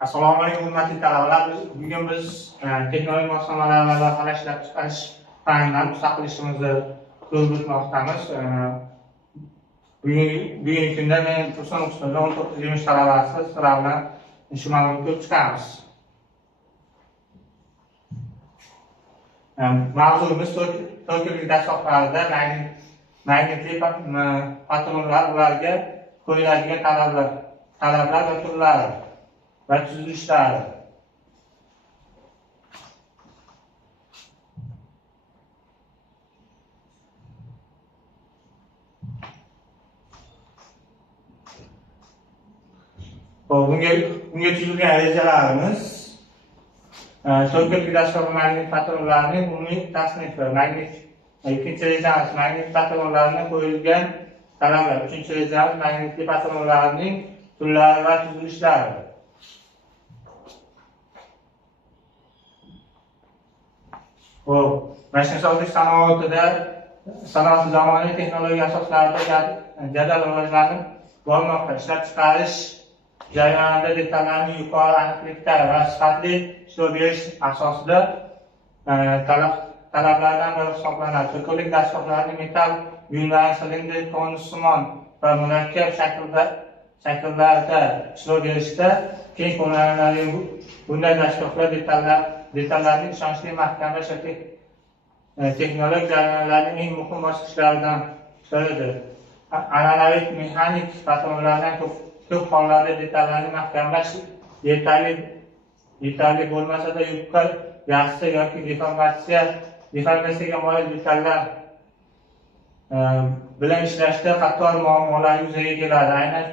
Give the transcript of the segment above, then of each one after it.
Assalomu alaykum hurmatli talabalar. Bugun biz texnologik moslamalar va loyihalar ishlab chiqarish fanidan mustaqil ishimizni ko'rib o'tmoqdamiz. Bugungi kunda men Tursun ustidan 19-20 talabasi sizlar bilan shu mavzuni ko'rib chiqamiz. Mavzuyimiz to'rtko'llik dasturlarida magnitli patronlar, ularga qo'yiladigan talablar va turlari va tuzilishlari. Bunga tuzilgan rejalarimiz to'rtko'llik dastur magnit patronlarining umumiy tasnifi, ikkinchi rejamiz magnit patronlariga qo'yilgan talablar, uchinchi rejamiz magnitli patronlarning turlari va tuzilishlari. Mashinasozlik sanoati zamonaviy texnologiya asoslarida jadal rivojlanib bormoqda. Ishlab chiqarish jarayonida detallarning yuqori aniqlikda va sifatli ishlov berish asosida talablardan biri hisoblanadi. To'rtko'llik dasturlarning metall buyumlari silindr, konussimon va murakkab shakllarda ishlov berishda keng qo'llaniladi. Bunday dasturlar detallarning ishonchli mahkamlash va texnologik jarayonlarning eng muhim bosqichlaridan biridir. An'anaviy mexanik patronlardan ko'p hollarda detallarni mahkamlash yetarli bo'lmasa-da, yupqa, yassi yoki deformatsiyaga moyil detallar bilan ishlashda qator muammolar yuzaga keladi. Aynan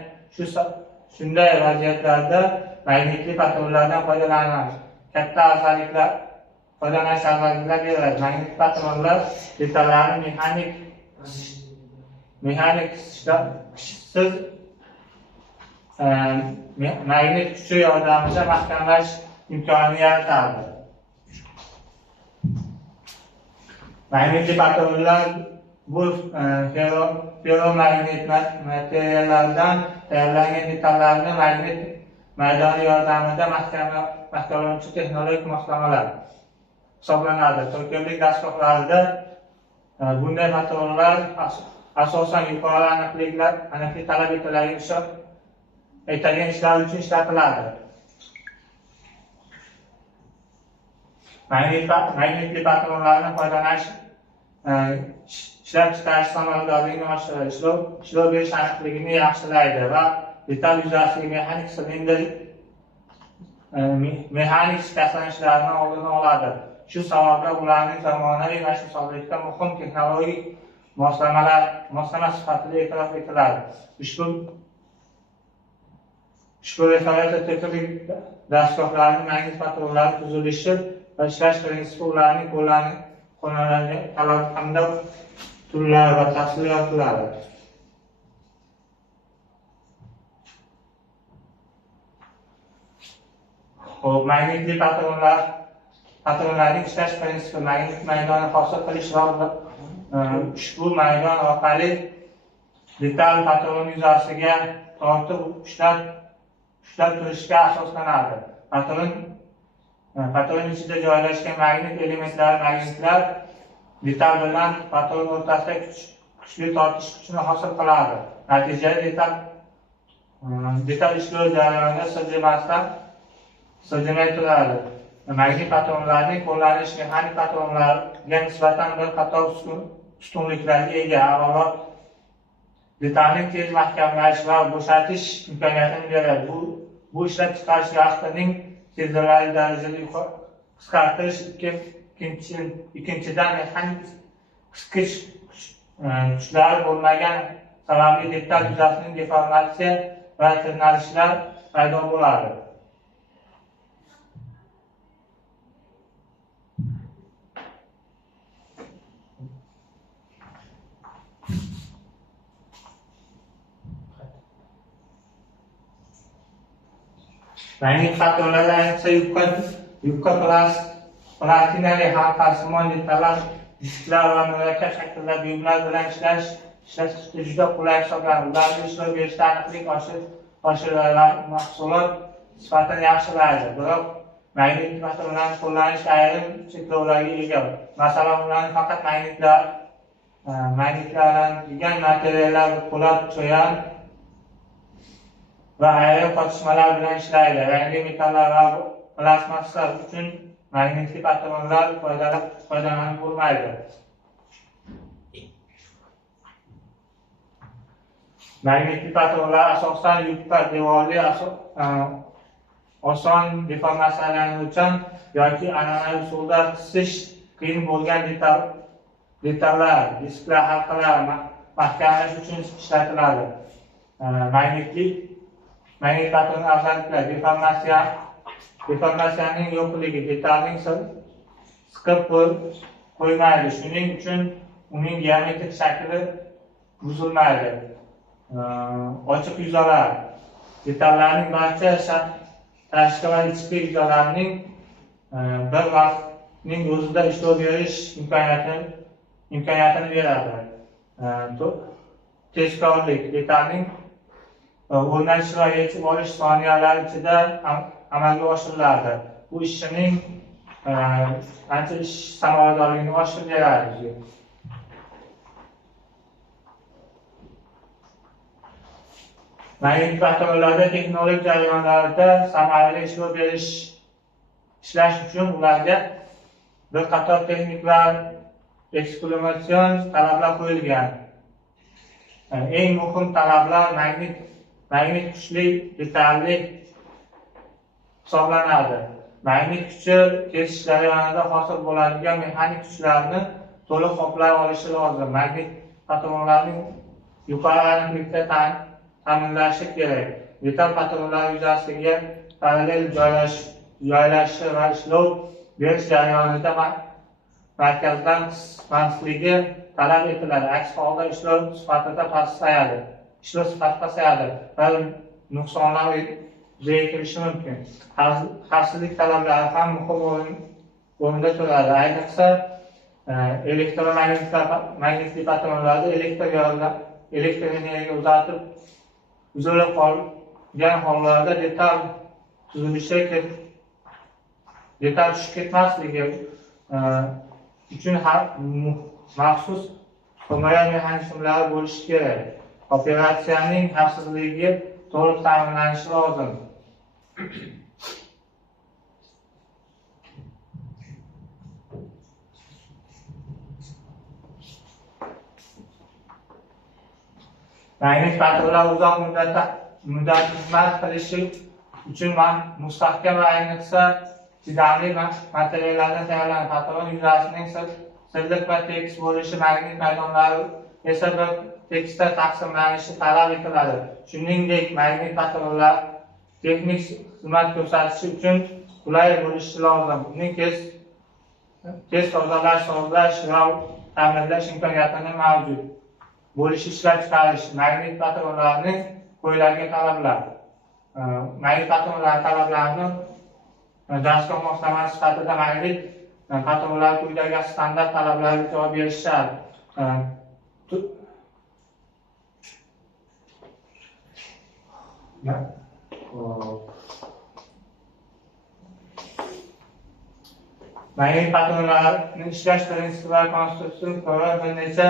shunday vaziyatlarda magnitli patronlardan foydalanamiz. Katta foydalanish afzalliklar beradi. Magnit patronlar detallarni mexanik qisishsiz magnit kuchi yordamida mahkamlash imkonini yaratadi. Magnitli patronlar bu ferromagnit materiallardan tayyorlangan detallarni magnit maydoni yordamida mahkamlovchi texnologik moslamalar hisoblanadi. To'rtko'llik dasturlarida bunday patronlar asosan yuqori aniqlik talab etilgan ishlar uchun ishlatiladi. Magnitli patronlarni foydalanish ishlab chiqarish samaradorligini oshiradi, ishlov berish aniqligini yaxshilaydi va detal yuzasiga mexanik shikastlanishlarni oldini oladi. Shu sababli ularning zamonaviy mashinasozlikda muhim texnologik moslama sifatida e'tirof etiladi. Ushbu referensiya to'rtko'llik dasturlarning magnit patronlari tuzilishi va ishlash prinsipi, ularning qo'llaniladigan talab hamda turlari va tafsilotlari. Magnitli patronlarning ishlash prinsipi, magnit maydoni hosil qilish va ushbu maydon orqali detal patron yuzasiga tortib ushlab turishga asoslanadi. Patron ichida joylashgan magnit magnitlar detal bilan patron o'rtasida kuchli tortish kuchini hosil qiladi. Natijada detal ishlov jarayonida siljimay turadi. Magnit patronlarning qo'llanish mexanik patronlarga nisbatan bir qator ustunliklarga ega. Avvalo, detalning tez mahkamlash va bo'shatish imkoniyatini beradi. Bu ishlab chiqarish vaqtining sezilarli darajada qisqartirish, ikkinchidan mexanik qisqish kuchlari bo'lmagan sababli detal yuzasining deformatsiya va tirnalishlar paydo bo'ladi. Magnit patronlar ayniqsa yupqa platinali halqasimon detallar, disklar va murakkab shaklda buyumlar bilan ishlash ishlashda juda qulay hisoblanadi. Ularni ishlov berishda aniqlik oshiradi, mahsulot sifatini yaxshilaydi. Biroq magnit patronlarni qo'llanish ayrim cheklovlarga ega. Masalan, ularni faqat magnitlanadigan materiallar, po'lat, cho'yan va ayrim qotishmalar bilan ishlaydi. Rangli metallar va plastmassalar uchun magnitli patronlar foydalanib bo'lmaydi. Magnitli patronlar asosan yupqa, devorli, oson deformatsiyalanuvchan yoki an'anaviy usulda qisish qiyin bo'lgan detallar, disklar, halqalar mahkamlash uchun ishlatiladi. Magnit patronning afzalliklari: deformatsiyaning yo'qligi, detalning siqib qo'ymaydi, shuning uchun uning geometrik shakli buzilmaydi. Ochiq yuzalar: detallarning barcha tashqi va ichki yuzalarining bir vaqtning o'zida ishlov berish imkoniyatini beradi. Tezkorlik: detalning o'rnatish va yechib olish soniyalar ichida amalga oshiriladi. Bu ishning ancha ish samaradorligini oshirib beradi. Magnit patronlarda texnologik jarayonlarda samarali ishlov ishlash uchun ularga bir qator texnik va ekspluatation talablar qo'yilgan. Eng muhim talablar magnit kuchli, detalli hisoblanadi. Magnit kuchi kesish jarayonida hosil bo'ladigan mexanik kuchlarni to'liq qoplay olishi lozim. Magnit patronlarning yuqori aniqlikda ta'minlashi kerak. Metal patronlar yuzasiga parallel joylashishi va ishlov berish jarayonida markazdan qismasligi talab etiladi. Aks holda ishlov sifati pasayadi va nuqsonlar yuzaga kelishi mumkin. Xavfsizlik talablari ham muhim o'rinda turadi. Ayniqsa elektromagnitli patronlarda elektr energiya uzilib qolgan hollarda detal tushib ketmasligi uchun maxsus himoya mexanizmlari bo'lishi kerak. Operatsiyaning xavfsizligi to'liq ta'minlanishi lozim. Magnit patronlar uzoq muddat xizmat qilishi uchun mustahkam va ayniqsa chidamli materiallardan tayyorlanadi. Patron yuzasining silliq va tekis bo'lishi, magnit maydonlari esa bir tekisda taqsimlanishi talab etiladi. Shuningdek, magnit patronlar texnik xizmat ko'rsatishi uchun qulay bo'lishi lozim. Uning tez tozalash va ta'mirlash imkoniyati mavjud bo'lishi ishlab chiqarish. Magnit patronlarning qo'yiladigan talablar. Magnit patronlar talablarini dastur moslamasi sifatida magnit patronlar quyidagi standart talablarga javob berishadi. Magnit patronlarni ishlash prinsipi va konstruksiya ko'ra bir necha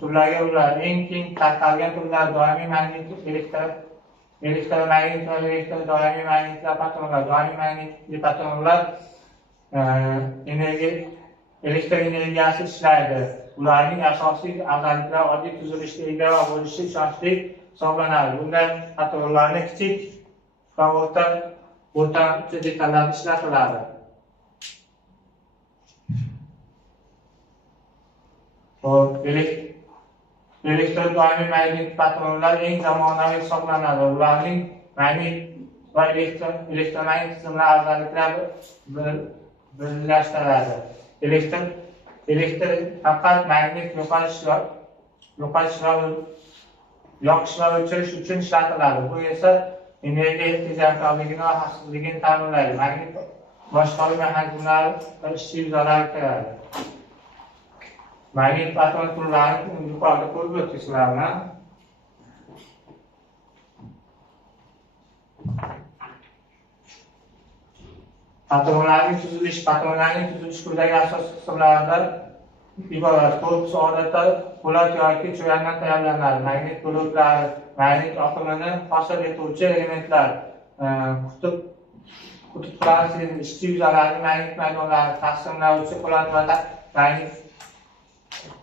turlarga bo'linadi. Eng keng tarqalgan turlar doimiy magnit, elektromagnit va doimiy magnitli patronlar. Doimiy magnitli patronlar elektr energiyasi ishlaydi. Ularning asosiy afzalliklari oddiy tuzilishga ega bo'lishi ishonchli hisoblanadi. Bunday patronlarni kichik va o'rtacha detallarda ishlatiladi. Elektr doimiy magnit patronlar eng zamonaviy hisoblanadi. Ularning magnit va elektromagnit tizimlar afzalliklari birlashtiriladi. Elektr faqat magnit yo'qotish va o'chirish uchun ishlatiladi. Bu esa energiya tejamkorligini va xavfsizligini ta'minlaydi. Magnit boshqaruv mexanizmlari va ishchi yuzalar kiradi. Magnit patron turlarini yuqorida ko'rib o'tdik sizlar bilan. Patronlarning tuzilish turdagi asosiy hisoblaridan iborat. Korpusi odatda po'lat yoki cho'yandan tayyorlanadi. Magnit bo'laklari, magnit oqimini hosil etuvchi elementlar, qutblar, ishchi yuzalari, magnit maydonlari, taqsimlovchi po'lat va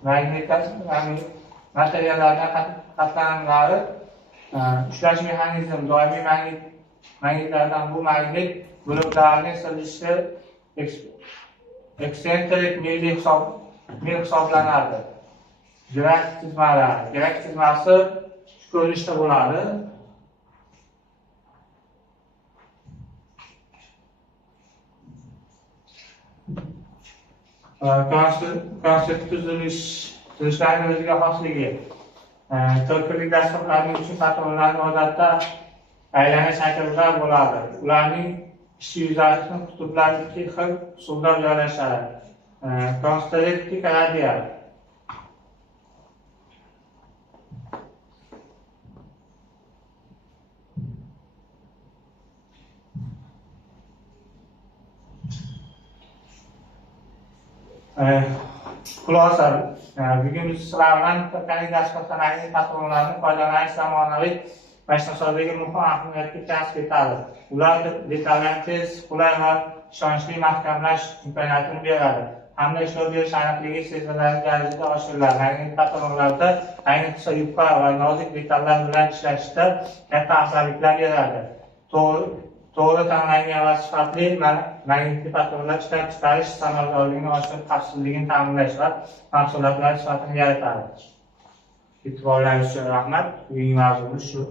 magnit materiallardan qatlamlari, ushlash mexanizmi, doimiy magnitlardan bu magnit bo'laklarining silishi eksentrik mil hisoblanadi. Grafik chizmalari. Grafik chizmasi shu ko'rinishda bo'ladi. Konsept tuzilishlarning o'ziga xosligi. To'rtko'llik dasturlarning uchun patronlarni odatda aylana shaklida bo'ladi. Ularning ichki yuzasini qutblar ikki xil usulda joylashadi. Konstruktiv radial. Xulosa. Bugun biz sizlar bilan to'rtko'llik dasturlarning patronlarini foydalanish zamonaviy mashinasozlikka muhim ahamiyatga kasb etadi. Ular detallarni tez, qulay va ishonchli mahkamlash imkoniyatini beradi. Hamda ishlov berish aniqligi sezilarli darajada oshiriladi. Magnit patronlarda ayniqsa yupqa va nozik detallar bilan ishlashda katta afzalliklar beradi. To'g'ri tanlangan va sifatli magnitli patronlar ishlab chiqarish samaradorligini oshirib, xavfsizligini ta'minlash va mahsulotlar sifatini yaratadi. E'tiborlaringiz uchun rahmat. Bugungi mavzumiz shu.